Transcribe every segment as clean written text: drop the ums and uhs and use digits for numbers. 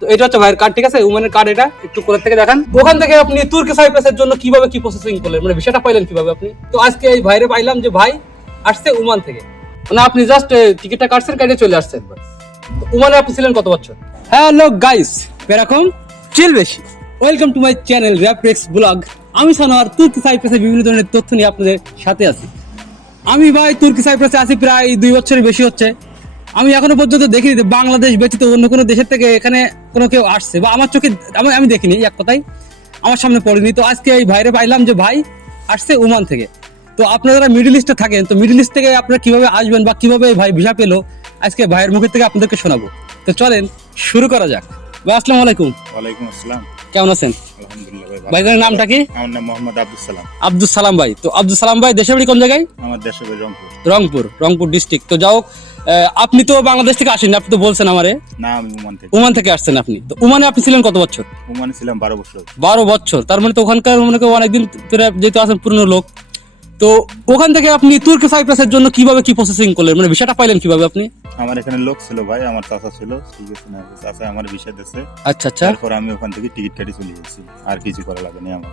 তো এটা হচ্ছে ভাইয়ের কার্ড, ঠিক আছে, উমানের কার্ড। এটা একটু কোথা থেকে দেখান। ওখান থেকে আপনি তুর্কি সাইপ্রাসের জন্য কিভাবে কি প্রসেসিং করলেন, মানে বিষয়টা পাইলেন কিভাবে আপনি? তো আজকে এই ভাইরে পাইলাম যে ভাই আসছে ওমান থেকে, মানে আপনি জাস্ট টিকিটটা কাটছেন, কাটে চলে আসছেন। ওমানে আপনি ছিলেন কত বছর? হ্যালো গাইস, এরকম চিল বেশি, welcome to my channel Rapex vlog. আমি সানোয়ার তুর্কি সাইপ্রাসের বিভিন্ন ধরনের তথ্য নিয়ে আপনাদের সাথে আছি। আমি ভাই তুর্কি সাইপ্রাসে আছি প্রায় 2 বছরের বেশি হচ্ছে। আমি এখনো পর্যন্ত দেখিনি যে বাংলাদেশ ব্যতীত অন্য কোনো দেশের থেকে এখানে কোনো কেউ আসছে, বা আমার চোখে আমি দেখিনি, এক কথাই আমার সামনে পড়েনি। তো আজকে এই ভাইরে পাইলাম যে ভাই আসছে ওমান থেকে। তো আপনারা যারা মিডল ইস্টে থাকেন, তো মিডল ইস্ট থেকে আপনারা কিভাবে আসবেন বা কিভাবে ভাই ভিসা পেলো, আজকে ভাইয়ের মুখের থেকে আপনাদেরকে শোনাবো। তো চলেন শুরু করা যাক। ভাই আসসালামু আলাইকুম। ওয়ালাইকুম আসসালাম। কেমন আছেন? আলহামদুলিল্লাহ ভাই। ভাইজানের নামটা কি? আমার নাম মোহাম্মদ আব্দুল সালাম। আব্দুল সালাম ভাই। তো আব্দুল সালাম ভাই দেশের বাড়ি কোন জায়গায়? আমার দেশের বাড়ি রংপুর। রংপুর ডিস্ট্রিক্ট। তো যাও, আপনি তো বাংলাদেশ থেকে আসেন, আপনি তো বলছেন আমারে। না, আমি ওমান থেকে। ওমান থেকে আসছেন আপনি। তো ওমানে আপনি ছিলেন কত বছর? ওমানে ছিলাম 12 বছর। 12 বছর। তার মানে তো ওখানকার মনে করেন অনেকদিন ধরে যেহেতু আছেন পুরনো লোক। তো ওখান থেকে আপনি তুর্কি সাইপ্রাসের জন্য কিভাবে কি প্রসেসিং করলেন, মানে ভিসাটা পাইলেন কিভাবে আপনি? আমার এখানে লোক ছিল ভাই, আমার চাচা ছিল, ঠিক আছে না, চাচা আমার ভিসা দিয়েছে। আচ্ছা। তারপর আমি ওখান থেকে টিকিট কেটে চলে গেছি, আর কিছু করা লাগেনি আমার।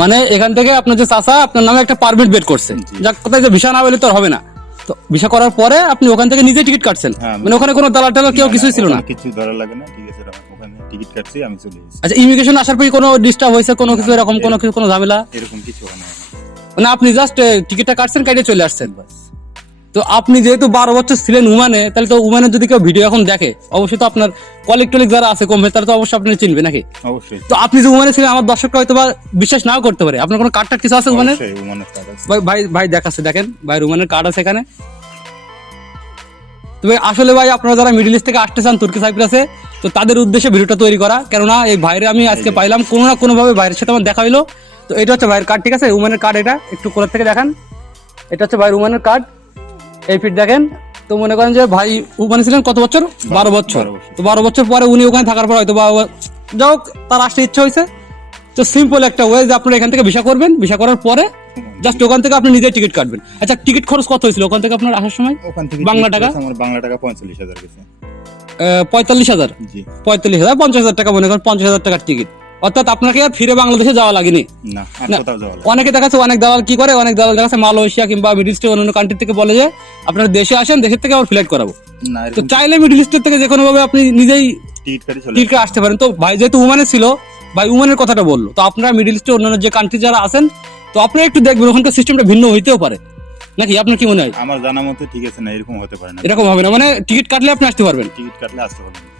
মানে এখান থেকে আপনার যে চাচা আপনার নামে একটা পারমিট বের করছে, জি। যাক কোথায় যে ভিসা না হলে তো আর হবে না। তো ভিসা করার পরে আপনি ওখান থেকে নিজে টিকিট কাটছেন? হ্যাঁ, মানে ওখানে কোনো দালাল টালাল কেউ কিছুই ছিল না? ওখানে কিছু ধরা লাগে না, ঠিক আছে, ওখানে টিকিট কাটছি, আমি চলে গেছি। আচ্ছা, ইমিগ্রেশন আসার পরে কোনো ডিস্টার্ব হয়েছে, কোনো কিছু এরকম কোনো ঝামেলা? এরকম কিছু হয় না। মানে আপনি জাস্ট টিকিটটা কাটছেন, কাটে চলে আসছেন বাস। তো আপনি যেহেতু 12 বছর ছিলেন ওমানে, তাহলে তো ওমানে যদি কেউ ভিডিও এখন দেখে, অবশ্যই তো আপনার কলিগ টলিগ যারা আছে কমবে, তারা তো অবশ্যই আপনি চিনবে নাকি? অবশ্যই। তো আপনি যে ওমানে ছিলেন, আমার দর্শকরা হয়তো বা বিশ্বাস নাও করতে পারে, আপনার কোনো কার্ড টার্ড কিছু আছে ওমানের? অবশ্যই ওমানের কার্ড আছে। ভাই দেখাচ্ছে, দেখেন ভাই ওমানের কার্ড আছে এখানে। তবে আসলে ভাই আপনারা যারা মিডল ইস্ট থেকে আসতে চান তুর্কি সাইপ্রাসে, তো তাদের উদ্দেশ্যে ভিডিওটা তৈরি করা, কেননা এই ভাইরে আমি আজকে পাইলাম, কোনো না কোনো ভাবে ভাইয়ের সাথে আমার দেখা হইলো। তো এটা হচ্ছে ভাইয়ের কার্ড, ঠিক আছে, ওমানের কার্ড। এটা একটু কোলার থেকে দেখান। এটা হচ্ছে ভাইয়ের ওমানের কার্ড, এই ফিট দেখেন। তো মনে করেন যে ভাই ওখানে ছিলেন কত বছর? 12 বছর। তো 12 বছর পরে উনি ওখানে থাকার পর হয়তো বা যাও তার আসতে ইচ্ছা হয়েছে। তো সিম্পল একটা ওয়ে যে আপনারা এখান থেকে ভিসা করবেন, ভিসা করার পরে জাস্ট ওখান থেকে আপনি নিজে টিকিট কাটবেন। আচ্ছা, টিকিট খরচ কত হয়েছিল ওখান থেকে আপনার আসার সময়? ওখান থেকে বাংলা টাকা? আমার বাংলা টাকা 45,000 গেছে। 45,000? জি। 45,000 50,000 টাকা, মনে করেন 50,000 টাকার টিকিট। অর্থাৎ আপনাকে আর ফিরে বাংলাদেশে যাওয়া লাগেনি। না, আর না, কোথাও যাওয়া লাগে। অনেকে দেখাচ্ছে, অনেক দালাল কি করে, অনেক দালাল দেখাচ্ছে মালয়েশিয়া কিংবা মিডল ইস্টের অন্যান্য কান্ট্রি থেকে বলে যে আপনারা দেশে আসেন, দেশের থেকে আবার ফ্লাইট করাবো। না, তো এরকম চাইলে মিডল ইস্টের থেকে যে কোনো ভাবে আপনি নিজেই টিকিট কেটে চলে টিকিট আসতে পারেন। তো ভাই যেহেতু ওমানে ছিল, ভাই ওমানের কথাটা বললো, তো আপনারা মিডল ইস্টের অন্যান্য যে কান্ট্রি যারা আছেন, তো আপনারা একটু দেখবেন ওখানকার সিস্টেমটা ভিন্ন হইতেও পারে নাকি, আপনার কি মনে হয়? আমার জানা মতে ঠিক আছে, না এরকম হতে পারে না। এরকম হবে না, মানে টিকিট কাটলে আপনি আসতে পারবেন। টিকিট কাটলে আসতে পারবে না।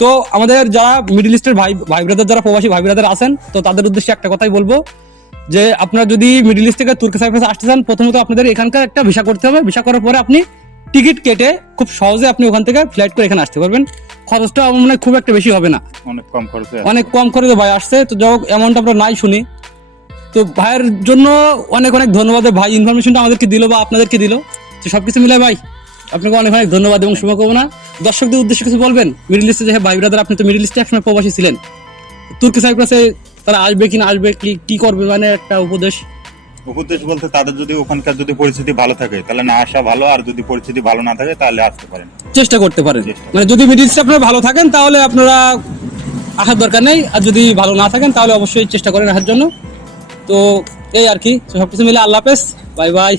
তো আমাদের যারা মিডল ইস্টের ভাই ব্রাদার, যারা প্রবাসী ভাই ব্রাদার আছেন, তো তাদের উদ্দেশ্যে একটা কথাই বলবো যে আপনারা যদি মিডল ইস্ট থেকে তুর্কি সাইপ্রাসে আসতে চান, প্রথমত আপনাদের এখানকার একটা ভিসা করতে হবে। ভিসা করার পরে আপনি টিকিট কেটে খুব সহজে আপনি ওখান থেকে ফ্লাইট করে এখানে আসতে পারবেন। খরচটা মানে খুব একটা বেশি হবে না, অনেক কম খরচে অনেক কম খরচে ভাই আসছে। তো যাই হোক, অ্যামাউন্ট আমরা নাই শুনি। তো ভাইয়ের জন্য অনেক অনেক ধন্যবাদ, ভাই ইনফরমেশনটা আমাদেরকে দিল বা আপনাদেরকে দিল। তো সবকিছু মিলে ভাই আপনাকে অনেক অনেক ধন্যবাদ এবং শুভকামনা। দর্শকদের উদ্দেশ্যে কিছু বলবেন? মিডল ইস্টে যে ভাই ব্রাদার, আপনি তো মিডল ইস্টে একসময় প্রবাসী ছিলেন, তুর্কি সাইপ্রাসে তারা আসবে কিনা, আসবে কি করবে, মানে একটা উপদেশ বলতে তাদের যদি ওখানকার যদি পরিস্থিতি ভালো থাকে তাহলে না আসা ভালো, আর যদি পরিস্থিতি ভালো না থাকে তাহলে আসতে পারেন, চেষ্টা করতে পারেন। চেষ্টা। মানে যদি মিডল ইস্টে আপনারা ভালো থাকেন তাহলে আপনারা আসার দরকার নেই, আর যদি ভালো না থাকেন তাহলে অবশ্যই চেষ্টা করেন আসার জন্য। তো এই আর কি, সবকিছু মিলে আল্লাহ হাফেজ, বাই বাই।